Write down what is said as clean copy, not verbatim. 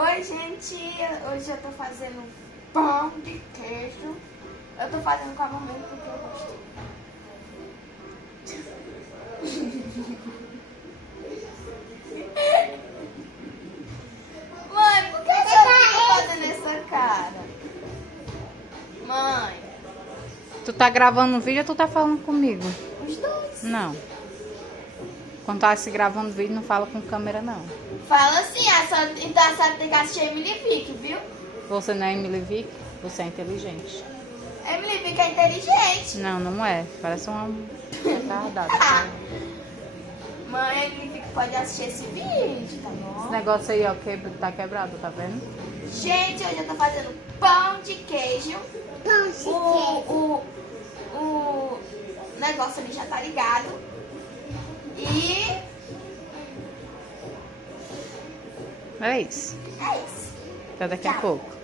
Oi, gente. Hoje eu tô fazendo pão de queijo. Eu tô fazendo com a mamãe porque eu gostei. Mãe, por que a senhora tá fazendo essa cara? Mãe. Tu tá gravando um vídeo ou tu tá falando comigo? Os dois. Não. Quando tá se gravando vídeo, não fala com câmera, não. Fala assim, então a senhora tem que assistir Emily Vick, viu? Você não é Emily Vick? Você é inteligente. Emily Vick é inteligente. Não, não é. Parece uma retardada. Mãe, Emily Vick pode assistir esse vídeo, tá bom? Esse negócio aí, ó, tá quebrado, tá vendo? Gente, hoje eu tô fazendo pão de queijo. O negócio ali já tá ligado. E É isso. é isso. Até daqui a Tchau. pouco.